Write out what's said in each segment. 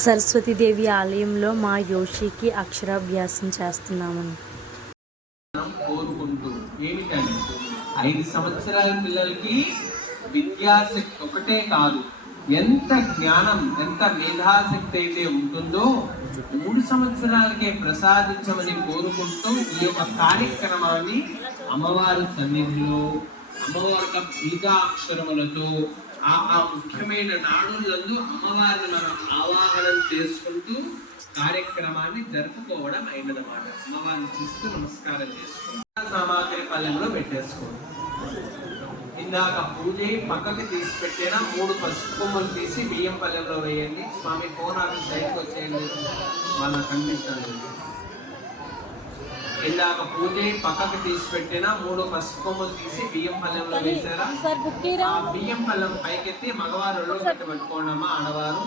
సరస్వతీదేవి ఆలయంలో మా యోషికి అక్షరాభ్యాసం చేస్తున్నామని. కోరుకుంటూ ఐదు సంవత్సరాల పిల్లలకి విద్యాశక్తి ఒకటే కాదు. ఎంత జ్ఞానం ఎంత మేధాశక్తి అయితే ఉంటుందో మూడు సంవత్సరాలకే ప్రసాదించమని కోరుకుంటూ ఈ యొక్క కార్యక్రమాన్ని అమ్మవారి సన్నిధిలో అమ్మవారి యొక్క ఆ ఆ ముఖ్యమైన నాడులందు అమ్మవారిని మనం ఆవాహనం చేసుకుంటూ కార్యక్రమాన్ని జరుపుకోవడం అయినదన్నమాట. అమ్మవారిని చూస్తూ నమస్కారం చేసుకుంటాం సామాగ్రి పల్లెంలో పెట్టేసుకోండి. ఇందాక పూజ పక్కకి తీసి పెట్టిన మూడు పసుపు కొమ్మలు తీసి బియ్యం పల్లెంలో వేయండి. స్వామి ఫోన్ ఆఫీస్ సైడ్కి వచ్చేయండి. వాళ్ళ కనిపిస్తాను ఇందాక పూజ పక్కకి తీసి పెట్టిన మూడు పసుపు కొమ్మలు తీసి బియ్యం పల్లెంలో వేసారా ఆ బియ్యం పళ్ళం పైకెత్తి మగవారు ఒళ్ళో పట్టుకోండమ్మా ఆడవారు.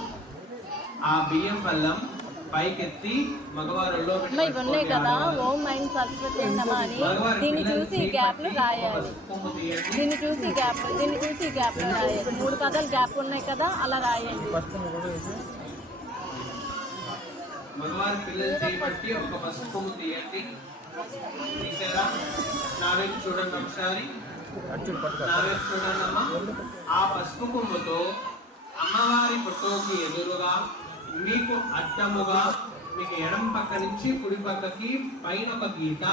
ఆ బియ్యం పళ్ళం పైకెత్తి మగవారు ఒళ్ళో ఉన్నాయి కదా. ఓం మైండ్ సరస్వతి అన్నమా అని మగవారి దీన్ని పిల్లలు చూసి ఈ గ్యాప్లో రాయాలి. పసుపు కొమ్ము తీయండి. దీన్ని చూసి గ్యాప్ దీన్ని చూసి ఈ గ్యాప్లో రాయాలి. మూడు కథలు గ్యాప్ ఉన్నాయి కదా అలా రాయండి. మగవారి పిల్లలు చేయబట్టి ఒక పసుపు కొమ్ము తీయండి. చూడండి ఒకసారి. చూడండి అమ్మా ఆ పసుపు కొమ్ముతో అమ్మవారి ఫోటోకి ఎదురుగా మీకు అడ్డముగా మీకు ఎడం పక్క నుంచి కుడి పక్కకి పైన ఒక గీత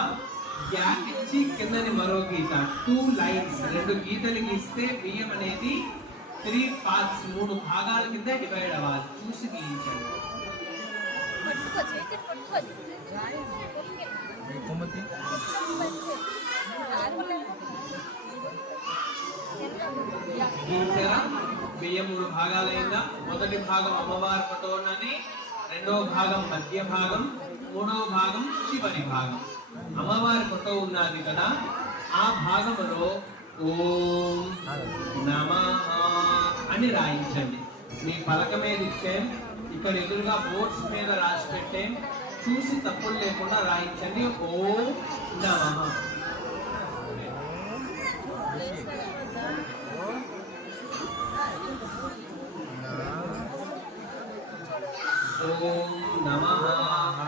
గ్యాప్ ఇచ్చి కిందని మరో గీత. టూ లైన్స్ రెండు గీతలు గీస్తే బియ్యం అనేది త్రీ పార్ట్స్ మూడు భాగాల కింద డివైడ్ అవ్వాలి. చూసి గీయించండి. చూసారా బియ్యం మూడు భాగాలైందా మొదటి భాగం అమ్మవారి ఫోటో ఉన్నది రెండవ భాగం మధ్య భాగం మూడవ భాగం శివని భాగం అమ్మవారి పటో ఉన్నది కదా ఆ భాగంలో ఓం నమ అని రాయించండి మీ పలక మీద ఇచ్చే ఇక్కడ ఎదురుగా బోర్డ్స్ మీద రాసి పెట్టే చూసి తప్పులు లేకుండా రాయించండి. ఓ నమః ఓం నమః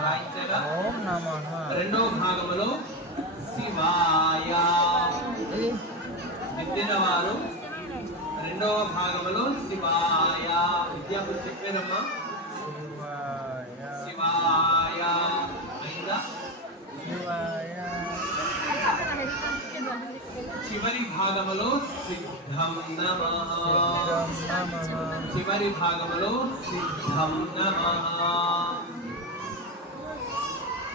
రాయించగా ఓం నమ రెండో భాగములో శివాయ దిద్దిన వారు రెండవ భాగములో శివాయ విద్యార్థులు చెప్పారమ్మా శివాయ శివాయ అయిందా శివాయ చివరి భాగములో సిద్ధం నమః నమః చివరి భాగములో సిద్ధం నమః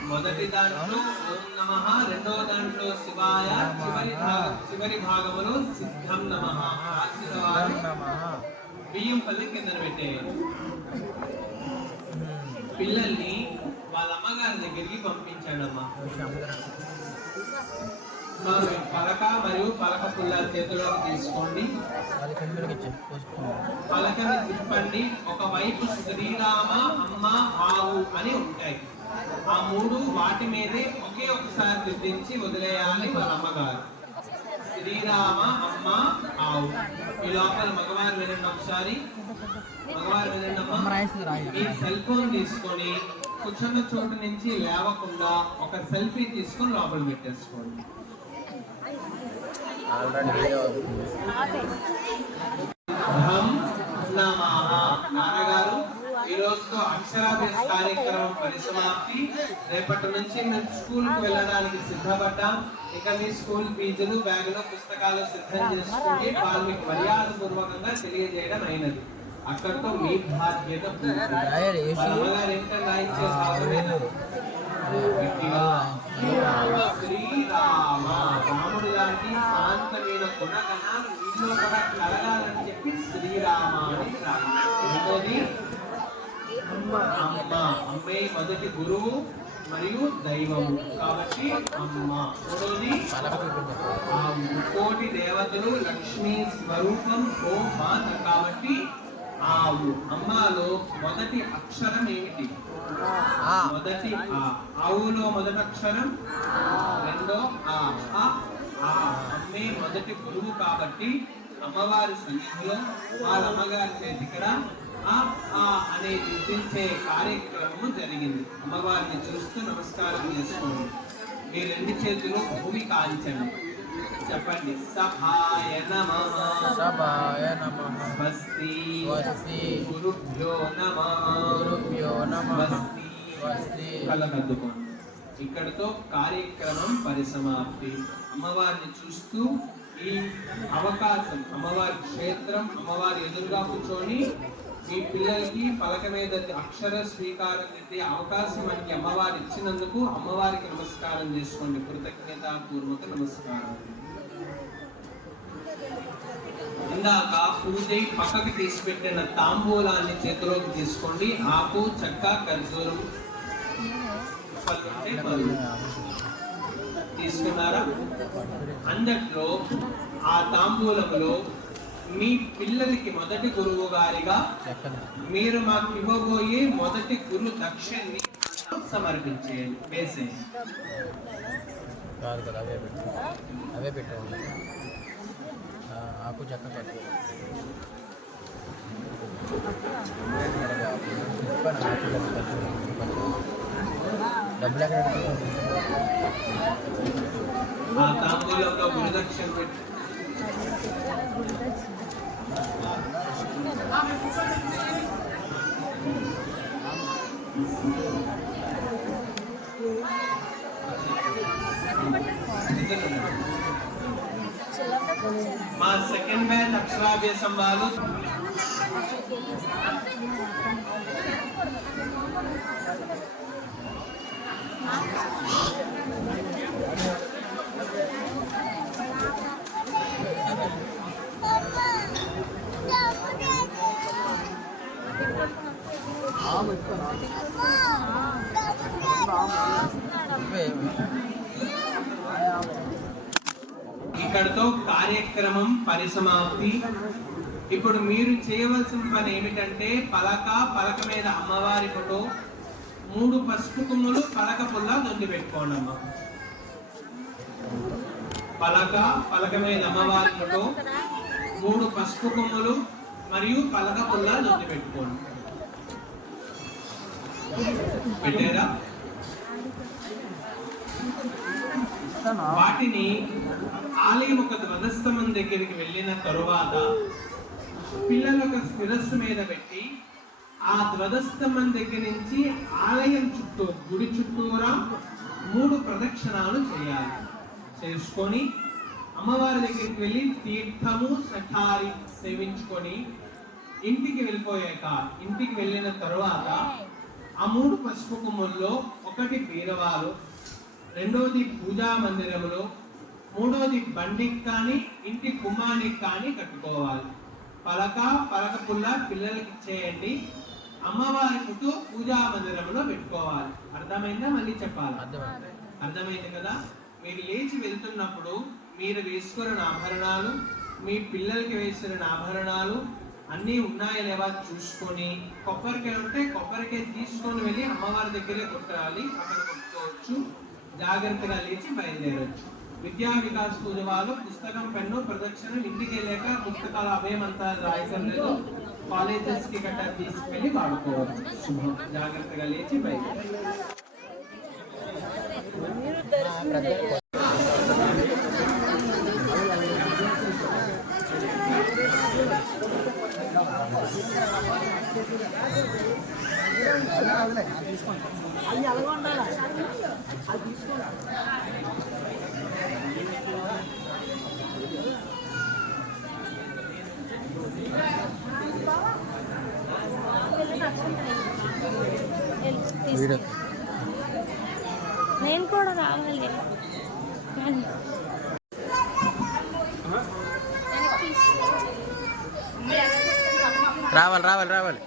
మొదటి దాంట్లో ఓం నమః రెండవ దాంట్లో శివాయ చివరి చివరి భాగములో సిద్ధం నమః బియ్యం పల్లి కింద పెట్టేయాలి పిల్లల్ని వాళ్ళ అమ్మగారి దగ్గరికి పంపించండి అమ్మా మరి పలక మరియు పలక పుల్ల చేతిలోకి తీసుకోండి. వాళ్ళ పలకని తిప్పండి. ఒకవైపు శ్రీరామ అమ్మ ఆవు అని ఉంటాయి. ఆ మూడు వాటి మీదే ఒకే ఒకసారి తిప్పించి వదిలేయాలి వాళ్ళ అమ్మగారు శ్రీరామ అమ్మ ఆవు. ఈ లోపల మగవారు వినండి ఒకసారి. మగవారు వినండి మీ సెల్ ఫోన్ తీసుకొని కూర్చున్న చోటు నుంచి లేవకుండా ఒక సెల్ఫీ తీసుకొని లోపల పెట్టేసుకోండి ఆల్రెడీ వీడియో ధం నమః నాన్నగారు ఈ రోజుతో అక్షరాభ్యాస కార్యక్రమం పరిసమాప్తి. రేపటి నుంచి మేము స్కూల్కు వెళ్ళడానికి సిద్ధపడ్డాం. ఇక మీ స్కూల్ ఫీజులు బ్యాగులు పుస్తకాలు సిద్ధం చేసుకోండి వాళ్ళు మీకు మర్యాద పూర్వకంగా తెలియజేయడం అయినది. అక్కడితో మీ బాధ్యత ఏంటంటే. శ్రీరామ రాముడు లాంటి శాంతమైన గుణగణాలు వీళ్ళు కూడా కలగాలని చెప్పి శ్రీరామ అని రాయాలి. రెండోది అమ్మ అమ్మే మొదటి గురువు మరియు దైవము కాబట్టి అమ్మ మూడోది ఆ ముక్కోటి దేవతలు లక్ష్మీ స్వరూపం ఓ మాత కాబట్టి ఆవు అమ్మలో మొదటి అక్షరం ఏమిటి మొదటి ఆవులో మొదటి అక్షరం? రెండో ఆ. అమ్మే మొదటి గురువు కాబట్టి అమ్మవారి సన్నిధిలో వాళ్ళ అమ్మగారి చేతి ఇక్కడ ఆ ఆ అనే గుర్తించే కార్యక్రమం జరిగింది. అమ్మవారిని చూస్తూ నమస్కారం చేసుకోండి. మీ రెండు చేతులు భూమి కాల్చండి. చెప్పండి. సభాయ నమ. సభాయ నమః. స్వస్తి. స్వస్తి. గురుభ్యో నమ. గురుభ్యో నమః. స్వస్తి. ఇక్కడితో కార్యక్రమం పరిసమాప్తి. అమ్మవారిని చూస్తూ ఈ అవకాశం అమ్మవారి క్షేత్రం అమ్మవారి ఎదురుగా కూర్చొని మీ పిల్లలకి పలక మీద అక్షర స్వీకారం దిద్దే అవకాశం మనకి అమ్మవారు ఇచ్చినందుకు అమ్మవారికి నమస్కారం చేసుకోండి. కృతజ్ఞత పూర్వక నమస్కారం. ఇందాక పూజ పక్కకి తీసిపెట్టిన తాంబూలాన్ని చేతిలోకి తీసుకోండి. ఆకు చెక్క ఖర్జూరం. తీసుకున్నారా? అందట్లో ఆ తాంబూలములో మీ పిల్లలకి మొదటి గురువు గారిగా చెక్కన మీరు మాకు ఇవ్వబోయే మొదటి గురు దక్షిణని సమర్పించేయండి వేసేయండి. కాదు కదా అవే పెట్టు. అవే పెట్టండి ఆ, ఆకు చెక్క కట్టు. డబ్బులు ఎక్కడ పెట్టుకోవాలి? ఆ తాంబూలంలో గురు దక్షిణ పెట్టి. మా సెకండ్ బ్యాచ్ అక్షరాభ్యాసం వాళ్ళు ఇవే ఇక్కడతో కార్యక్రమం పరిసమాప్తి. ఇప్పుడు మీరు చేయవలసిన పని ఏమిటంటే పలక పలక మీద అమ్మవారి ఫోటో మూడు పసుపు కుమ్ములు పలక పుల్ల దొంగి పెట్టుకోండి అమ్మ. పలక పలక మీద అమ్మవారి ఫోటో మూడు పసుపు కొమ్ములు మరియు పలక పుల్ల దొంగి పెట్టుకోండి. పెట్టారా వాటిని ఆలయం ఒక ధ్వజస్తంభం దగ్గరికి వెళ్ళిన తరువాత పిల్లల ఒక శిరస్సు మీద పెట్టి ఆ ధ్వజస్తంభం దగ్గర నుంచి ఆలయం చుట్టూ గుడి చుట్టూరా మూడు ప్రదక్షిణాలు చేయాలి. చేసుకొని అమ్మవారి దగ్గరికి వెళ్ళి తీర్థము సఠారి సేవించుకొని ఇంటికి వెళ్ళిపోయాక ఇంటికి వెళ్ళిన తరువాత ఆ మూడు పసుపు కొమ్ముల్లో ఒకటి బీరవాలు రెండోది పూజా మందిరములో మూడోది బండికి కానీ ఇంటి గుమ్మానికి కానీ కట్టుకోవాలి. పలక పలక పుల్ల పిల్లలకి ఇచ్చేయండి. అమ్మవారి ఫోటో పూజా మందిరంలో పెట్టుకోవాలి. అర్థమైందా? మళ్ళీ చెప్పాలి? అర్థమైంది. అర్థమైంది కదా? మీరు లేచి వెళ్తున్నప్పుడు మీరు వేసుకున్న ఆభరణాలు మీ పిల్లలకి వేసిన ఆభరణాలు అన్నీ ఉన్నాయా లేవా చూసుకొని కొబ్బరికాయ ఉంటే కొబ్బరికాయ తీసుకొని వెళ్ళి అమ్మవారి దగ్గరే కొట్టాలి అక్కడ కొట్టుకోవచ్చు. జాగ్రత్తగా లేచి బయలుదేరవచ్చు విద్యా వికాస్ పూజ వాళ్ళు పుస్తకం పెన్ను ప్రదక్షిణ ఇంటికి వెళ్ళాక పుస్తకాల అభయమంతా రాయటం లేదు. కాలేజెస్కి గట్టా తీసుకెళ్ళి వాడుకోవచ్చు శుభం జాగ్రత్తగా లేచి బయలుదేరాలి వీడియో నేను కూడా రావాలి. రావాలి రావాలి రావాలి.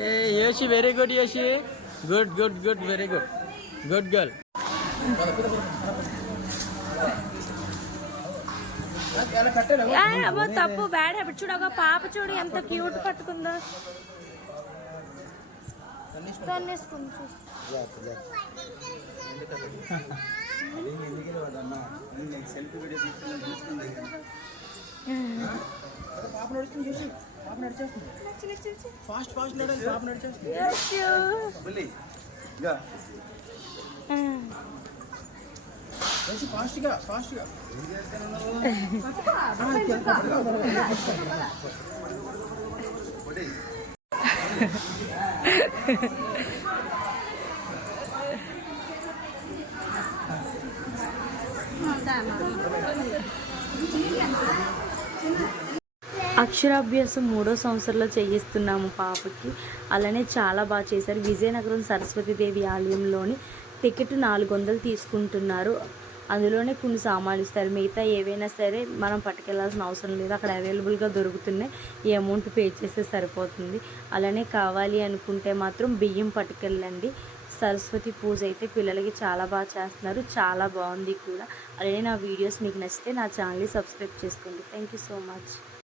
ఏ Yoshi very good Yoshi. Good good good very good good girl తప్పు బ్యాడ్ హ్యాబిట్ చూడు ఒక పాప చూడు ఎంత క్యూట్ పట్టుకుందో. పాప నడుస్తుంది చూసి పాప నడిచేస్తుంది ఫాస్ట్ ఫాస్ట్ నడాలి పాప నడిచేస్తుంది చేసి ఫాస్ట్గా ఫాస్ట్గా అక్షరాభ్యాసం మూడో సంవత్సరంలో చేయిస్తున్నాము పాపకి. అలానే చాలా బాగా చేశారు. విజయనగరం సరస్వతీదేవి ఆలయంలోని టికెట్ నాలుగు వందలు తీసుకుంటున్నారు. అందులోనే కొన్ని సామాన్లు ఇస్తారు. మిగతా ఏవైనా సరే మనం పట్టుకెళ్ళాల్సిన అవసరం లేదు. అక్కడ అవైలబుల్గా దొరుకుతున్నాయి ఈ అమౌంట్ పే చేస్తే సరిపోతుంది. అలానే కావాలి అనుకుంటే మాత్రం బియ్యం పట్టుకెళ్ళండి. సరస్వతి పూజ అయితే పిల్లలకి చాలా బాగా చేస్తున్నారు. చాలా బాగుంది కూడా. అలానే నా వీడియోస్ మీకు నచ్చితే నా ఛానల్ని సబ్స్క్రైబ్ చేసుకోండి. Thank you so much.